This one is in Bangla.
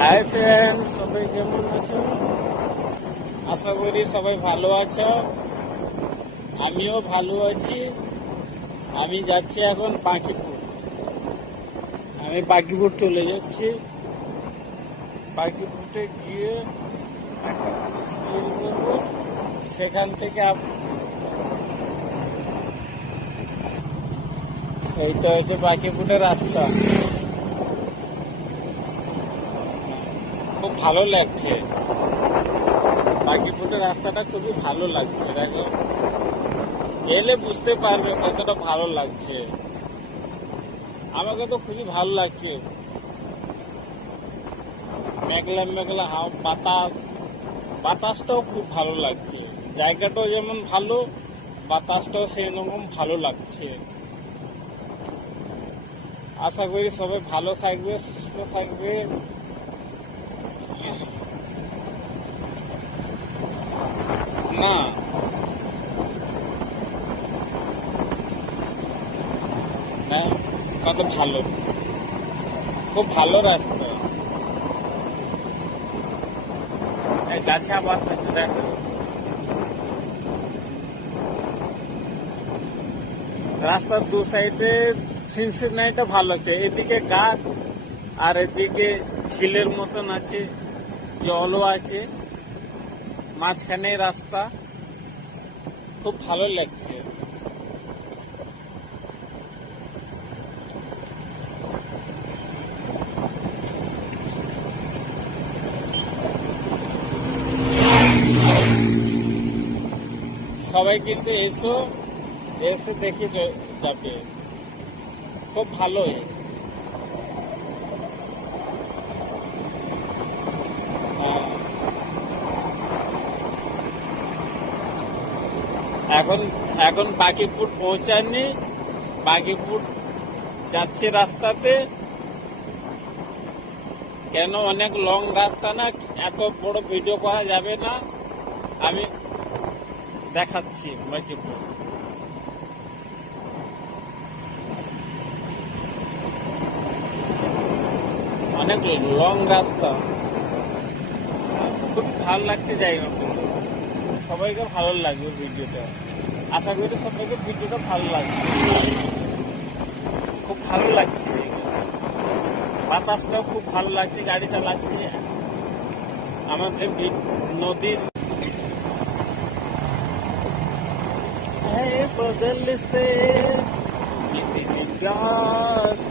হাই ফ্রেন্ড, সবাই কেমন আছো? আশা করি সবাই ভালো আছো। আমিও ভালো আছি। আমি যাচ্ছি এখন পাখিপুর। আমি পাখিপুর চলে যাচ্ছি। পাখিপুরে গিয়ে স্কিল করবো। সেখান থেকে এইটা হচ্ছে পাখিপুরের রাস্তা। খুব ভালো লাগছে। পাখিপুরের রাস্তাটা খুবই ভালো লাগছে। দেখো, এলে বুঝতে পারবে কতটা ভালো লাগছে। আমাকে তো খুবই ভালো লাগছে। মেঘলা মেঘলা বাতাসটাও খুব ভালো লাগছে। জায়গাটাও যেমন ভালো, বাতাসটাও সেই রকম ভালো লাগছে। আশা করি সবাই ভালো থাকবে, সুস্থ থাকবে। না, হ্যাঁ, কত ভালো, খুব ভালো রাস্তা। গাছে আবার দেখো, রাস্তার দু সাইডে সিনসিনারিটা ভালো আছে। এদিকে গাছ আর এদিকে ঝিলের মতন আছে, জলও আছে, মাঝখানে রাস্তা। খুব ভালো লাগছে। সবাই কিন্তু এসে দেখে যাবে। খুব ভালোই। এখন এখন বাকিপুর পৌঁছায়নি। বাকিপুর যাচ্ছে রাস্তাতে। কেন, অনেক লং রাস্তা না, এত বড় ভিডিও করা যাবে না। আমি দেখাচ্ছি বাকিপুর। অনেক লং রাস্তা। খুব ভালো লাগছে জায়গাটা। সবাইকে ভালো লাগবে ভিডিওটা। আশা করি সবাইকে ভিডিওটা ভালো লাগবে। খুব ভালো লাগছে। বাতাসটাও খুব ভালো লাগছে। গাড়ি চালাচ্ছি আমাদের নদী বদলতে গাছ